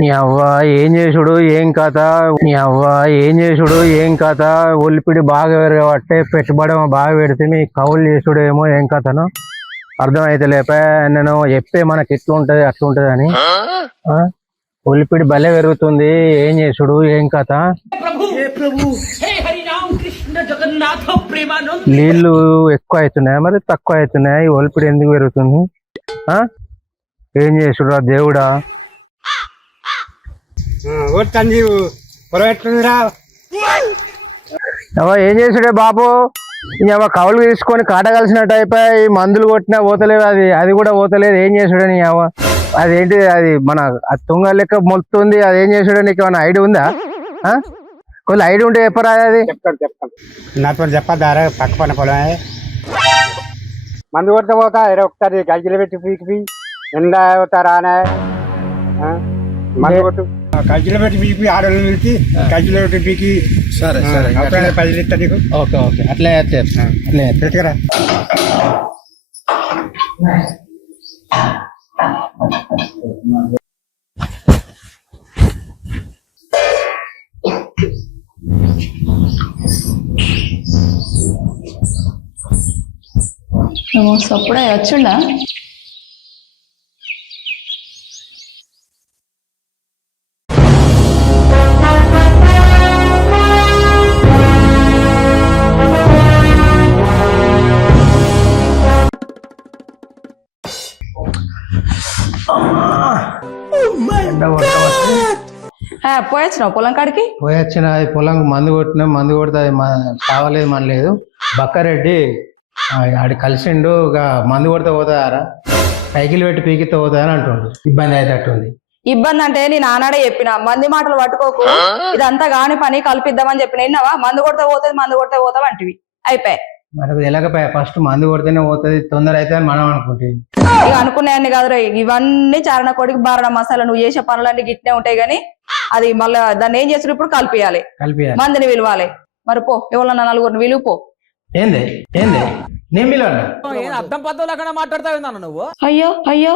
నీ అవ్వ ఏం చేసుడు ఏం కథ, నీ అవ్వ ఏం చేసుడు ఏం కథ, ఒలిపిడి బాగా పెరగబట్టే పెట్టుబడి బాగా పెడితే మీ కౌలు చేసుడు ఏమో ఏం కథను అర్థమైతే లేప. నేను చెప్తే మనకి ఎట్లుంటది అట్లుంటది అని. ఒలిపిడి భలే పెరుగుతుంది, ఏం చేసుడు ఏం కథ. నీళ్లు ఎక్కువ అవుతున్నాయా మరి తక్కువ అవుతున్నాయా? ఈ ఒలిపిడి ఎందుకు పెరుగుతుంది? ఏం చేసుడు రా దేవుడా. ఏం చేసుడే బాబు, కౌలు తీసుకొని కాటగలిసినట్టు అయిపోయి మందులు కొట్టినా పోతలేవు, అది కూడా పోతలేదు. ఏం చేసుడే నీ అవ్వ? అదేంటి అది మన తుంగ లెక్క మొలుతుంది, అది ఏం చేసుడే? నీకు ఏమైనా ఐడియా ఉందా? కొంచెం ఐడియా ఉంటే చెప్పరా. అది చెప్తాను నాతో చెప్పద్దారా? పక్క పని పొలమే మందు కొడితే పోతా ఒకసారి గజ్జలు పెట్టి పీకి ఎండ అవుతారానే మందు కొట్టు. గజ్జలు పెట్టి పీకి ఆడలు పిలిచి గజ్జలు పెట్టి పీకి. సరే సరే, 10 ఇస్తా నీకు. ఓకే ఓకే, అట్లే అట్లే పెట్టుకురా. అప్పుడే వచ్చిండా? పోయొచ్చినావు పొలం కాడికి? పోయొచ్చిన, అది పొలం మందు కొట్టినా, మందు కొడితే అది కావలేదు మనలేదు. బక్కారెడ్డి ఆడి కలిసిండు, మందు కొడితే పోతారా, సైకిల్ పెట్టి పీకితే పోతా అని అంటుండు. ఇబ్బంది అయ్యేటట్టుంది. ఇబ్బంది అంటే నేను ఆనాడే చెప్పిన, మంది మాటలు పట్టుకోకు, ఇదంతా కాని పని కల్పిద్దామని చెప్పిన. విన్నావా? మందు కొడితే పోతుంది, మందు కొడితే పోతావు అంటివి. అయిపోయి మనకు ఎలాగపోయా, ఫస్ట్ మందు కొడితేనే పోతుంది, తొందర అయితే అని మనం అనుకుంటే. ఇక అనుకున్నాయన్ని కాదురా, ఇవన్నీ చారణ కొడికి బారణ మసాలా, నువ్వు చేసే పనులన్నీ గిట్నే ఉంటాయి గానీ అది మళ్ళీ దాన్ని ఏం చేస్తున్నారు? ఇప్పుడు కలిపియాలి, మందిని విలువాలి. మరి పో, ఎవరన్నా నలుగురిని విలువ పో. ఏంది ఏంది నేను అర్థం పద్ధతులు మాట్లాడతావు నువ్వు? అయ్యో అయ్యో,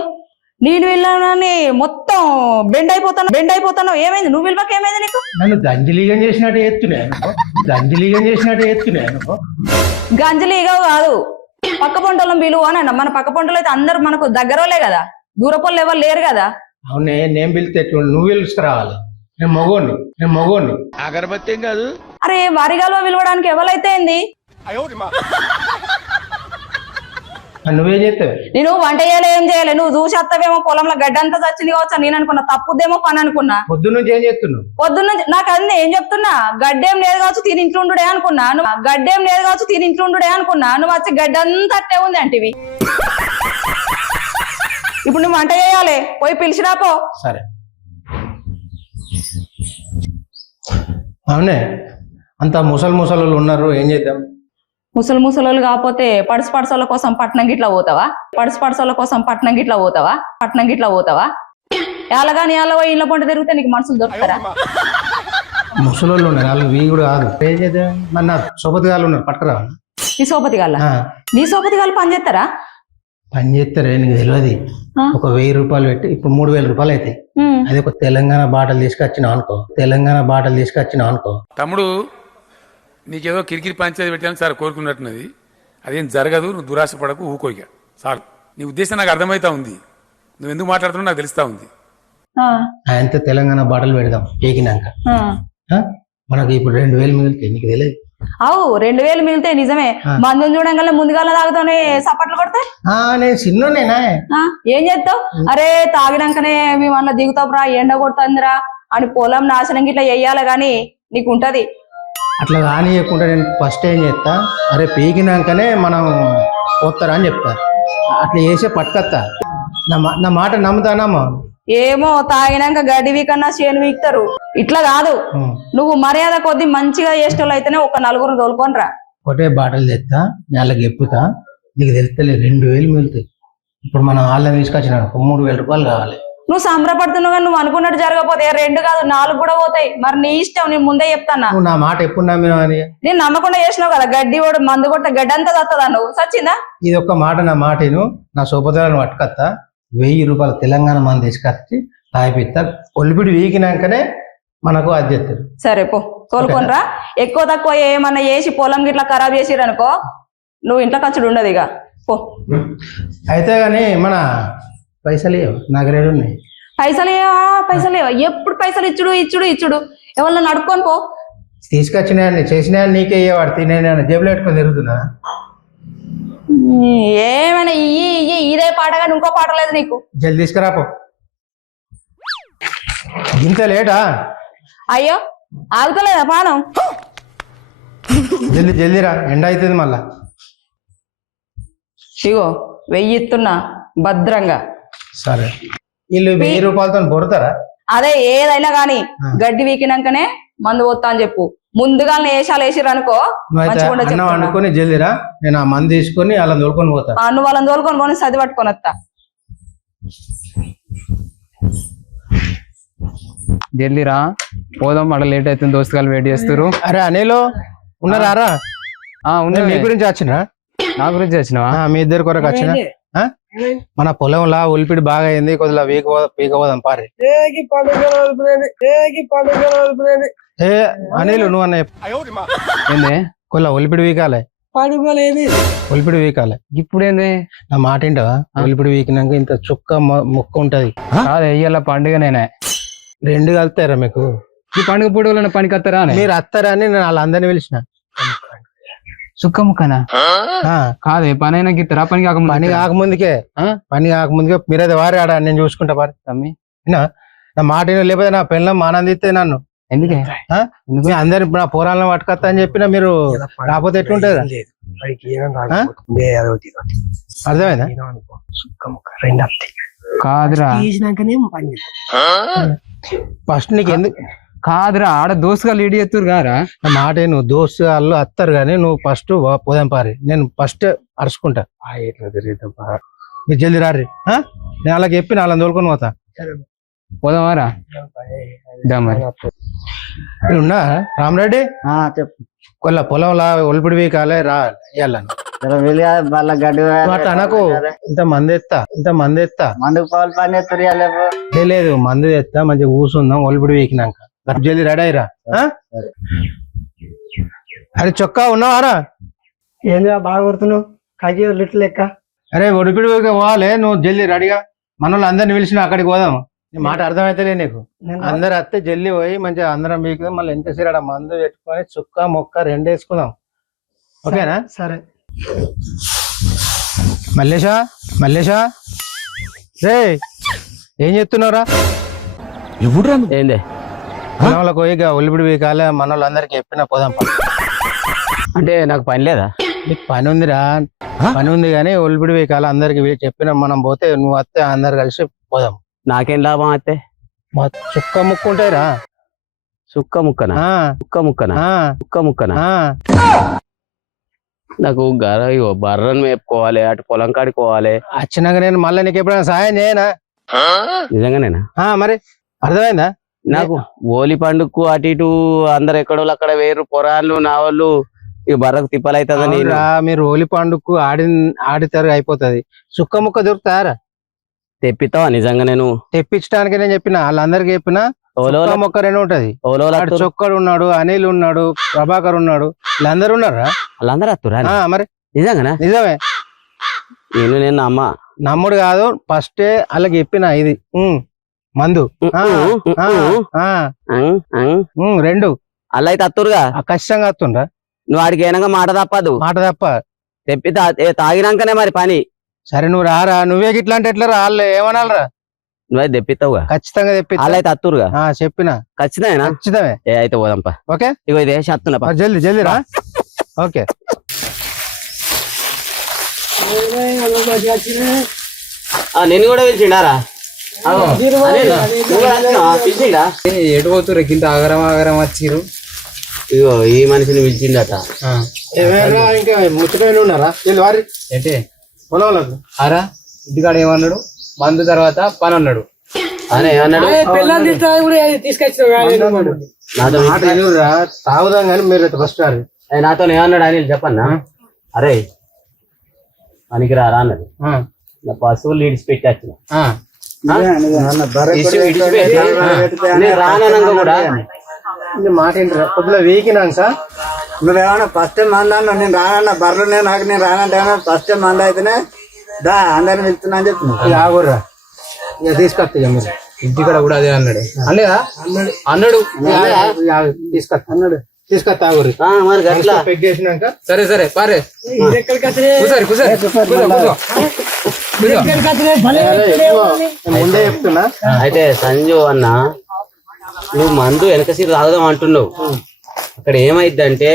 నేను వెళ్ళానని మొత్తం బెండ్ అయిపోతాను. ఏమైంది? నువ్వు విలువకి ఏమైంది నీకు? నన్ను గంజలీగం చేసినట్టు ఎత్తున్నాను. గంజలీగా కాదు, పక్క పొంటలం విలువ అని అన్న. మన పక్క పొంటలు అయితే అందరు మనకు దగ్గరలే కదా, దూరపోళ్ళు ఎవరు లేరు కదా. అవునే, నేను పిలితే నువ్వు పిలుచుకురావాలి. నేను మగోని అగరబత్తి కాదు. అరే వరిగాలో విలువడానికి ఎవరైతే ఏంది? నువ్వేం చేస్తావు? నేను వంట చేయాలి, ఏం చేయాలి? నువ్వు చూసి వస్తావేమో, పొలంలో గడ్డంతా చచ్చింది కావచ్చు నేను అనుకున్నా. తప్పుదేమో పని అనుకున్నా. పొద్దున్నుంచి ఏం చేస్తున్నావు? పొద్దున్న నాకు అన్నీ ఏం చెప్తున్నా, గడ్డేం లేదు కావచ్చు తిని ఇంట్లుండుడే అనుకున్నా. నువ్వు వచ్చి గడ్డంతా అట్టే ఉంది అంటివి. ఇప్పుడు నువ్వు వంట చేయాలి, పోయి పిలిచిరాపో. సరే. అవునే, అంత ముసలు ఉన్నారు, ఏం చేద్దాం? ముసలోళ్ళు కాకపోతే పడసల కోసం పట్నం గిట్లా పోతావా? ఎలాగాని ఎలా ఇళ్ళ పంట తిరిగితే నీకు మనుషులు దొరుకుతారా? ముసలోళ్ళు ఉన్నారు, వాళ్ళు వీ కూడా కాదు. ఏం చేద్దాం? మన సోపతి గారు ఉన్నారు, పట్టుకురా. నీ సోపతి గాళ్ళు పని చేస్తారా? పని చేస్తారే, నీకు తెలియదు. ఒక 1000 రూపాయలు పెట్టి ఇప్పుడు 3000 రూపాయలు అవుతాయి. అది ఒక తెలంగాణ బాటలు తీసుకొచ్చినావు అనుకో. తమ్ముడు, నీకేదో కిరికిరి పంచాయతీ పెట్టాను సార్ కోరుకున్నట్టున్నది. అదేం జరగదు, నువ్వు దురాశ పడకు, ఊకోయిక సార్. నీ ఉద్దేశం నాకు అర్థమైతా ఉంది, నువ్వు ఎందుకు మాట్లాడుతున్నావు నాకు తెలుస్తా ఉంది. ఆయనతో తెలంగాణ బాటలు పెడదాం పీకినాక. మనకు ఇప్పుడు 2000 మిగిలితే నీకు తెలియదు. 2000 మిగిలితే నిజమే. మందుని చూడంగానే ముందుగా తాగుతానే సపట్లు కొడితే నేను చిన్నోనేనా? ఏం చేస్తావు? అరే తాగినాకనే మేము అట్లా దిగుతావురా, ఎండ కొడుతుందిరా అని పొలం నాశనం గిట్లా చెయ్యాలి గాని నీకు ఉంటది. అట్లా కానియకుండా నేను ఫస్ట్ ఏం చేస్తా, అరే పీకినాకనే మనం పోతారా అని చెప్తా. అట్లా చేసే పట్టుకత్తా. నా మాట నమ్ముతానమ్మా? ఏమో, తాగినాక గడ్డి వీకన్నా చేను వీక్తారు. ఇట్లా కాదు, నువ్వు మర్యాద కొద్ది మంచిగా చేసేటోళ్ళు అయితేనే ఒక 4 తోలుకొనిరా. ఒకటే బాటలు తెస్తా, నెలకు ఎప్పుతా, నీకు తెలుస్తలే 2000 మిగులుతాయి. ఇప్పుడు మనం వాళ్ళని తీసుకొచ్చిన 3000 రూపాయలు కావాలి. నువ్వు సంబరపడుతున్నావు కానీ నువ్వు అనుకున్నట్టు జరగకపోతే 2 కాదు 4 కూడా పోతాయి. మరి నీ ఇష్టం, నేను ముందే చెప్తానా. నా మాట ఎప్పుడు నమ్మినావు అని? నేను నమ్మకుండా చేసినావు కదా, గడ్డి ఓడు మందు కొట్ట గడ్డి అంతా చస్తుందా? నువ్వు సచ్చిందా? ఇది ఒక్క మాట, నా మాటను నా సోపదాలను పట్టుకత్తా, 1000 రూపాయలు తెలంగాణ మంది తీసుకొచ్చి తాగిపిస్తా ఒలిపిడి వీకినాకనే మనకు అది చెప్తారు. సరే పో తోలుకొనిరా. ఎక్కువ తక్కువ ఏమన్నా చేసి పొలం గిట్లా ఖరాబ్ చేసిరనుకో నువ్వు ఇంట్లో ఖర్చుడు ఉండదు ఇక పో. అయితే కానీ మన పైసలు నాకు రేడు ఉన్నాయి. పైసలేవా ఎప్పుడు పైసలు ఇచ్చుడు ఎవరన్నా నడుకొని పో. తీసుకొచ్చిన చేసిన నీకే ఇవ్వవాడు తినే జేబులో పెట్టుకొని తిరుగుతున్నా. ఏమైనా ఇయ్యి ఇదే పాట కానీ ఇంకో పాట లేదు నీకు. జల్ది తీసుకురాపో. ఇంత లేటా? అయ్యో ఆగుతలేదా పానం? జల్దిరా ఎండ అవుతుంది మళ్ళా. ఇగో 1000 ఇస్తున్నా భద్రంగా. సరే వీళ్ళు 1000 రూపాయలతో బొడతారా? అదే ఏదైనా గాని గడ్డి వీకినాకనే మందు పోతా అని చెప్పు. ముందుగా వేషాలు వేసిర్రు అనుకో అన్నం వండుకొని జల్దిరా. నేను ఆ మందు తీసుకొని అలా తోలుకొని పోతా. నువ్వు వాళ్ళని తోలుకొని పోని సది పట్టుకొని వస్తా. జల్దీరా పోదాం, మళ్ళీ లేట్ అవుతుంది, దోస్తుగాలు వెయిట్ చేస్తారు. అరే అనిలో ఉన్నారా? మీ గురించి వచ్చినా? నా గురించి వచ్చినావా? మీ ఇద్దరు కొరకు వచ్చిన. మన పొలంలా ఉల్లిపిడి బాగా అయింది, కొద్దిగా పీకపోదాం పారి. ఏ అనిలు నువ్వు అన్న ఏంది కొల్ల ఉల్లిపిడి వీకాలే. ఉల్లిపిడి వీకాలే. ఇప్పుడు ఏంది నా మాట ఏంటవా? ఉల్లిపిడి వీకినాక ఇంత చుక్క ముక్క ఉంటది. అదే ఇయ్యాల పండుగ నేనే. 2 కలుతారా మీకు? ఈ పండుగ పూట పనికి వస్తారా? మీరు వస్తారని నేను వాళ్ళందరినీ పిలిచిన. సుక్క ముక్కనా? కాదే పని అయినా గిత్తరా? పని కాకముందుకే మీరైతే వారి ఆడ నేను చూసుకుంటా పారి. తమ్మి నా మాట లేకపోతే నా పెళ్ళం ఆనందిస్తే నన్ను ఎందుకే అందరు నా పోరాలను పట్టుకొస్తా అని చెప్పిన మీరు రాకపోతే ఎట్లుంటది? అర్థమైందా? కాదురా ఫస్ట్ నీకు ఎందుకు కాదురా ఆడ దోస్తుగా లీడ్ చేస్తారు కారా? నా మాట నువ్వు దోస్తు వాళ్ళు వస్తారు కానీ నువ్వు ఫస్ట్ పోదాం పారి. నేను ఫస్ట్ అరుచుకుంటా. మీరు జల్దీ రారి. నేను అలాగే చెప్పి వాళ్ళని తోలుకొని పోతా. పోదామారా? మరి ఉన్నా రామరెడ్డి చెప్పు. కొల్ల పొలంలా ఒలిపిడి వీకాలే రా ఇవ్వాలని అనకు. ఇంత మంది ఎత్తా మందుకు పాలు పని లేదు మందు ఎత్తా మంచిగా కూర్చుందాం. ఒలిపిడి వీకినాక జల్దీ రెడీ అయ్యిరా. అరే చొక్కా ఉన్నావారా? ఏంద్రా బాగా కొడుతున్నావు? కాకి లిట్లు లెక్క. అరే ఒడిపిడి వీక పోవాలి, నువ్వు జల్దీ రెడీగా. మన వాళ్ళు అందరిని పిలిచిన అక్కడికి పోదాం. నీ మాట అర్థమైతేలే నీకు. అందరు వస్తే జల్దీ పోయి మంచిగా అందరం వీకుదాం. మళ్ళీ ఎంత సీరాడ మందు పెట్టుకొని చుక్క మొక్క 2 వేసుకుందాం. ఓకేనా? సరే. మల్లేషా రే ఏం చెప్తున్నావురా? ఏందే పొలంలోకి పోయి ఒలిపిడి వీకాలే మన వాళ్ళందరికి చెప్పిన పోదాం. అంటే నాకు పని లేదా? నీకు పని ఉందిరా, పని ఉంది కానీ ఒలిపిడి వీకాలే అందరికి చెప్పిన మనం పోతే నువ్వు వస్తే అందరు కలిసి పోదాం. నాకేం లాభం అయితే? చుక్క ముక్క ఉంటాయిరా. సుక్క ముక్కనా? సుక్క ముక్కనా? నాకు బర్రను మేపుకోవాలి, అటు పొలం కాడుకోవాలి. వచ్చినాక నేను మళ్ళీ నీకు ఎప్పుడైనా సాయం చేయనా? నిజంగానేనా? మరి అర్థమైందా? నాకు ఓలి పండుగకు అటు ఇటు అందరు ఎక్కడో అక్కడ వేరు పొరాళ్ళు నా వాళ్ళు ఇక బర్రకు తిప్పలైతుందని. మీరు ఓలి పండుగకు ఆడితారు అయిపోతుంది. సుక్క ముక్క దొరుకుతారా? తెప్పిస్తావా నిజంగా? నేను తెప్పించడానికి నేను చెప్పిన వాళ్ళందరికి చెప్పిన మొక్క 2 ఉంటది. చొక్కడు ఉన్నాడు, అనిల్ ఉన్నాడు, ప్రభాకర్ ఉన్నాడు, వీళ్ళందరూ ఉన్నారా? వాళ్ళందరూ వస్తురా? మరి నిజంగానా? నిజమే. నేను అమ్మ నమ్ముడు కాదు, ఫస్టే వాళ్ళకి చెప్పిన ఇది మందు 2 అలా అయితే అత్తురుగా ఖచ్చితంగా వస్తుండ్రా. నువ్వు ఆడికి ఏనగా మాట తప్ప తెప్పి తాగినాకనే మరి పని. సరే నువ్వు రారా, నువ్వే గిట్లా అంటే ఎట్లా రా? వాళ్ళు ఏమనాలరా? నువ్వే తెప్పిస్తావుగా? ఖచ్చితంగా తెప్పి అలా అయితే అత్తురుగా చెప్పిన ఖచ్చితమే. అయితే పోదాంపా. ఓకే ఇగో ఇదే చేస్తున్నా, జల్దీ రా. ఓకే నేను కూడా పిలిచిండారా? పిలిచిండా? ఎటు పోతురు కింద ఆగరం వచ్చిరు. ఇగో ఈ మనిషిని పిలిచిండట. ఇంకా ముచ్చటైన ఉన్నారా? వారి ఏంటే పొలంలోకి ఆరా ఇంటికాడ ఏమన్నాడు? మందు తర్వాత పని అన్నాడు. అనే అన్నాడు తాగుదాం కానీ మీరు ఫస్ట్ నాతో ఏమన్నాడు అని చెప్పన్నా? అరే పనికి రారా అన్నాడు. నా పశువులు లీడ్స్ పెట్టి వచ్చిన నేను రానన్నాక కూడా మాట ఏంటి పొద్దున వీకినాక నువ్వేమన్నా ఫస్ట్ టైం మందాను నేను రానన్న బర్రెలు నాకు నేను రానంటే ఫస్ట్ టైం మంద అయితేనే దా అందరిని వెళ్తున్నా అని చెప్తున్నా ఆగుర్రా ఇక తీసుకొస్తా ఇక మీరు ఇంటికాడ కూడా అదే అన్నాడు అన్నదా అన్నాడు తీసుకొస్తా అన్నాడు తీసుకొస్తా ఆగుర్రి మరి గట్లా పెగ్గేసినాక సరే సరే పారే కూసారి కూసారి ముందే చెప్తున్నా అయితే సంజు అన్న నువ్వు మందు వెనక సీట్ తాగుదాం అంటున్నావు అక్కడ ఏమైందంటే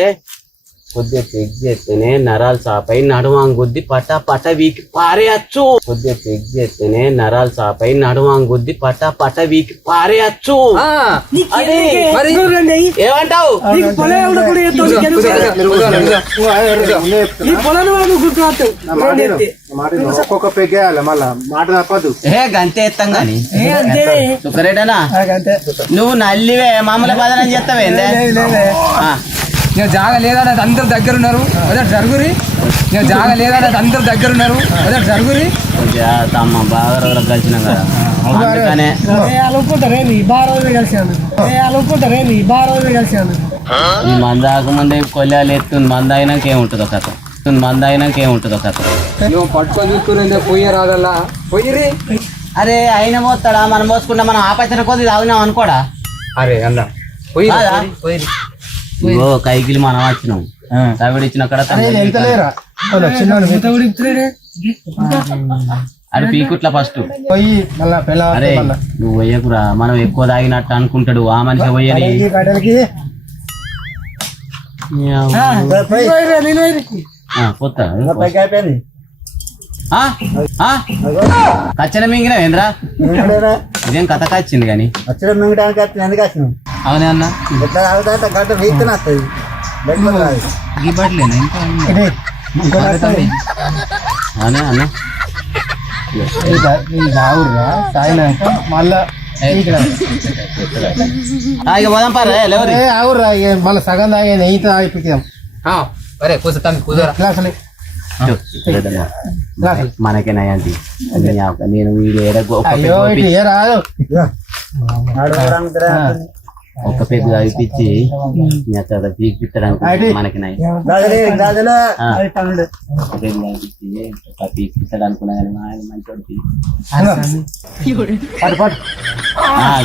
కొద్దిగా చెక్ చేస్తేనే నరాలు సాపై నడువాంగ్ గుద్ది పటా పట వీకి పారేయచ్చు కొద్దిగా చెక్ చేస్తేనే నరాలు సాపై నడువాంగ్ గుద్ది పటా పట వీకి పారేయచ్చు ఏమంటావు ఒక్కొక్క పెగ్గేయాలి మళ్ళా మాట తప్పదు గంతే ఎత్తాం గాని సుఖరేటనా నువ్వు నల్లివే మామూలు బదనం చేస్తావేందే నేను జాగ లేదా అందరు దగ్గర ఉన్నారు అదే జరుగురి నేను జాగ లేదా అందరు దగ్గర ఉన్నారు అదే జరుగురి తమ్మ బాగా రోజులకు కలిసినాం కదా అందుకనే ఈ మందాక ముందే కొల్లాలు ఎత్తుంది మంద అయినాక ఏముంటుందో కథ నువ్వు పట్టుకొని చూసుకుని పొయ్యి రాదల్లా పొయ్యిరి అరే అయిన మోస్తాడా మనం మోసుకుంటా మనం ఆపేసిన కొద్ది తాగినాం అనుకోడా అరే అన్న పొయ్యి ఇగో కైకిలి మనం వచ్చినాం తవిడి ఇచ్చిన అక్కడ అది పీకుట్ల ఫస్ట్ పోయి మళ్ళా అరే నువ్వు పోయకురా మనం ఎక్కువ తాగినట్టు అనుకుంటాడు ఆ మనిషి పోయని పోతా అయిపోయింది కచ్చన మింగిన ఏంద్రా ఇదేం కథ వచ్చింది కానీ వచ్చిన మింగడానికి వచ్చిన ఎందుకు వచ్చినావు అవునే అన్న ఎట్లా తాగుతా గంట వీక్తనే వస్తుంది గిబ్బట్లేనా అవునే అన్న మళ్ళా ఇక పోదాం పారా లేవరి ఆగుర్రా మళ్ళీ సగం తాగే నెయ్యి తాగిపిద్దాం అరే కూర్చోతాం కూర్చోరా క్లాసులు మనకే నయాంతి నేను వీడు అయ్యో ఇటు ఏ రాదు ఒక్క పెద్ద అవిపించి పీకిపించడానికి మనకి నయం పీకిపించడానికి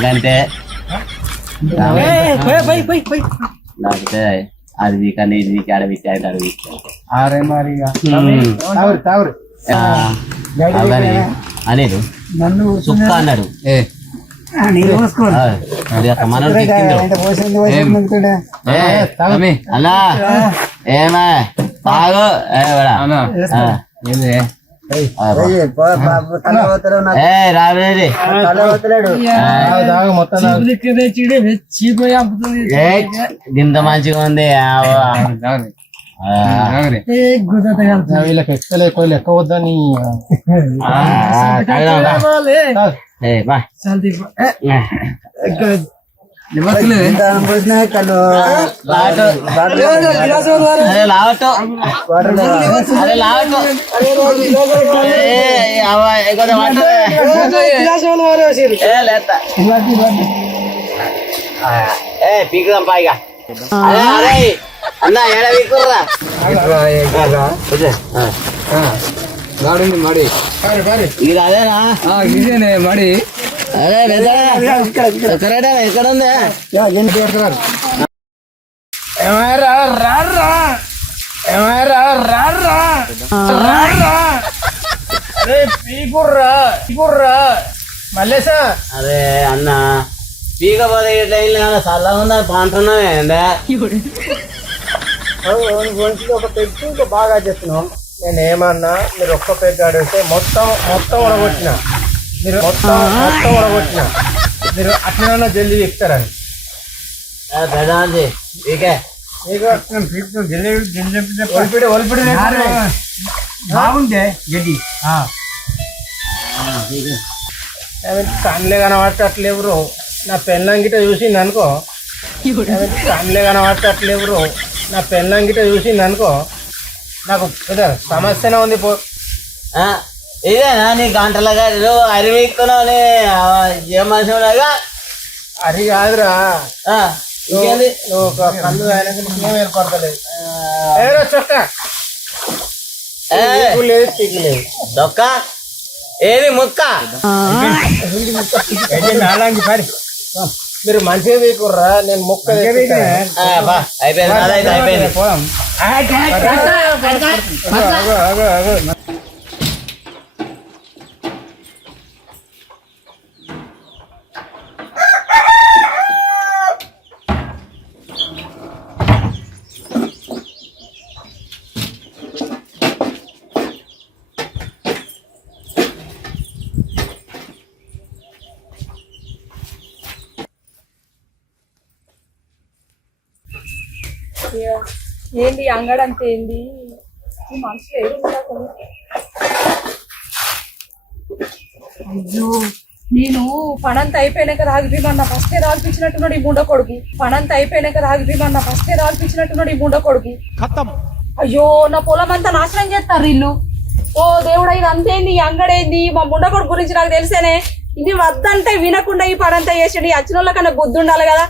గంతే లేకపోతే అది వీకని ఇది వీకి ఆడ వీకి ఆడ వీకి అరే మరి అనేది సుక్క అన్నాడు మనోడు అలా ఏమా తాగు రాబేది ఇంత మంచిగా ఉంది వీళ్ళకి ఎక్సల్ ఎక్కువ లెక్క వద్దని పీకుదాం పాయిగా అన్న ఏడ పీకుర్రా మడి ఇది అదేనా ఇదేనే మడి అదే ఎక్కడ ఉందా మల్లేసా అరే అన్న పీకపోతే ఇట్లా చల్లగా ఉందని పంటున్నావే ఒక పెగ్గు బాగా చేస్తున్నాం. నేను ఏమన్నా మీరు ఒక్క పెగ్గు అడిగితే మొత్తం ఉడగొట్టిన మీరు ఉడగొట్టిన మీరు అట్లా జల్దీ ఇస్తారని బాగుంటే జల్దీ కన్నులే కనబట్టట్లేవురు నా పెళ్ళంగిట చూసింది అనుకో కన్నులే కనబట్టట్లేవురు నా పెళ్ళంగిట చూసింది అనుకో నాకు పెద్ద సమస్యనే ఉంది ఇదేనా నీ గంటలుగా అరివిక్కున్నావు ఏ మనిషిలాగా అది కాదురా, ఇంకేంది నువ్వు ఒక కళ్ళు ఆయనకి నీకేం ఏర్పడతలేదు. ఏదో చొక్క లేదు, పీకు లేదు. దొక్క ఏది ముక్క నాలాంటి పని మీరు మంచిగా వీకుర్రా, నేను మొక్క అయిపోయింది అదైతే అయిపోయింది ఏంది అంగడంతా ఏంది ఈ మనుషులు ఏడుంటారు. అయ్యో నేను పనంతా అయిపోయినాక రాగిపోమన్నా ఫస్టే రాగిపించినట్టున్నాడు ఈ ముండ కొడుకు. పనంతా అయిపోయినాక రాగిపోమన్నా ఫస్టే రాగిపించినట్టున్నాడు ఈ ముండ కొడుకు. అయ్యో నా పొలం అంతా నాశనం చేస్తారు వీళ్ళు. ఓ దేవుడా, ఇది అంతేంది ఈ అంగడేంది, మా ముండ కొడుకు గురించి నాకు తెలిసేనే. ఇది వద్దంటే వినకుండా ఈ పనంతా చేసాడు. ఈ వచ్చిన వాళ్ళకన్నా బుద్ధి ఉండాలి కదా.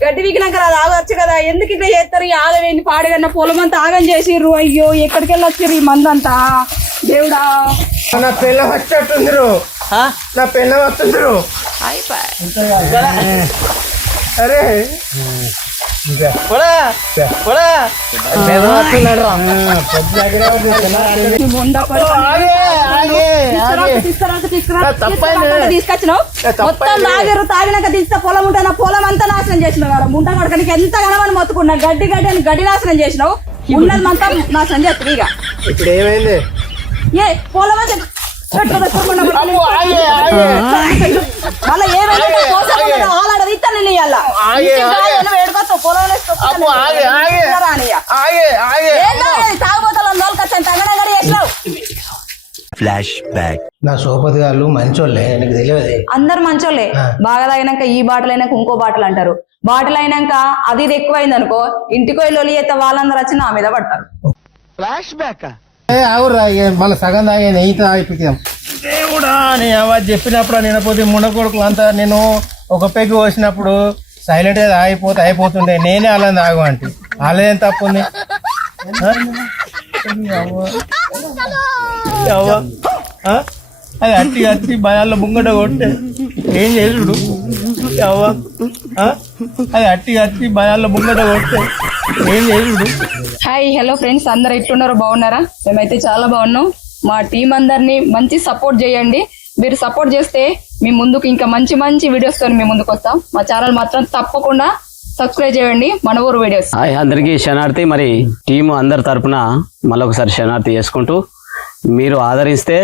గడ్డి వీకినాక అది ఆగొచ్చు కదా, ఎందుకు ఇట్లా చేస్తారు? ఈ ఆగవేంది పాడుగన్న పొలం అంతా ఆగం చేసిర్రు. అయ్యో ఎక్కడికి వెళ్ళొచ్చారు ఈ మందంతా. దేవుడా, నా పిల్ల వచ్చేట్టుందిరు, నా పిల్ల వస్తుందిరు. అరే తీసుకొచ్చినావు మొత్తం తాగిరు. తాగినాక తీస్తే పొలం ఉంటే నా పొలం అంతా నాశనం చేసినావు కదా. ముంట కొడుకు నీకు ఎంత గణమని మొత్తుకున్నా గడ్డి గడ్డి అని గడ్డి నాశనం చేసినావు. ఉన్నది అంతా నాశనం చేస్తుంది. ఇక ఇప్పుడు ఏమైంది? ఏ పొలం మళ్ళీ ఏమైనా ఆలాడది ఇస్తాను నేను ఇవాళ ఏడుకొస్తావు పొలం తాగుబోతాను నోలుకొచ్చాను తగ్గనగడి చేసినావు. Flash back. నా సోపతి గారు మంచోళ్ళే, నీకు తెలియదు. అందరు మంచోళ్ళే. బాగా తాగినాక ఈ బాటలు అయినాక ఇంకో బాటలు అంటారు. బాటలు అయినాక అది ఇది ఎక్కువైంది అనుకో, ఇంటికి వెళ్ళి ఒలి అయితే వాళ్ళందరూ వచ్చి నా మీద పడతారు. Flash back. ఆవురా, మన సగం తాగే నెయ్యితో ఆగిపోతాం. దేవుడా, నీ అవాజ్ చెప్పినప్పుడు నినపోతే ముండ కొడుకులు అంతా నేను ఒక పెగ్గు పోసినప్పుడు సైలెంట్ గా అయిపోతుండే. నేనే అలా తాగు అంటే అలా ఏం తప్పు ఉంది? అది అట్టి అట్టి భయాల్లో ముంగట కొట్టే ఏం చేసుడు? అది అట్టి అట్టి భయాల్లో ముంగట కొట్టే ఏం చేసుడు? హాయ్, హలో ఫ్రెండ్స్, అందరు ఎట్లున్నారో బాగున్నారా? మేమైతే చాలా బాగున్నాం. మా టీం అందరినీ మంచి సపోర్ట్ చేయండి. మీరు సపోర్ట్ చేస్తే మీ ముందుకు ఇంకా మంచి మంచి వీడియోస్ తో మేము ముందుకు వస్తాం. మా ఛానల్ మాత్రం తప్పకుండా సబ్స్క్రైబ్ చేయండి, మన ఊరు వీడియోస్. హాయ్ అందరికీ శనార్థి. మరి టీము అందరి తరపున మళ్ళొకసారి శనార్థి చేసుకుంటూ, మీరు ఆదరిస్తే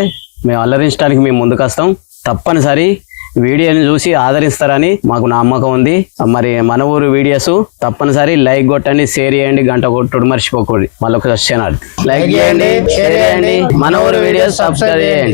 మేము అల్లరించడానికి మేము ముందుకు వస్తాం. తప్పనిసరి వీడియోని చూసి ఆదరిస్తారని మాకు నమ్మకం ఉంది. మరి మన ఊరు వీడియోస్ తప్పనిసరి లైక్ కొట్టండి, షేర్ చేయండి, గంట కొట్టుడు మర్చిపోకూడదు. మళ్ళొకసారి శనార్థి. లైక్ చేయండి, షేర్ చేయండి, మన ఊరు వీడియోస్ సబ్స్క్రైబ్ చేయండి.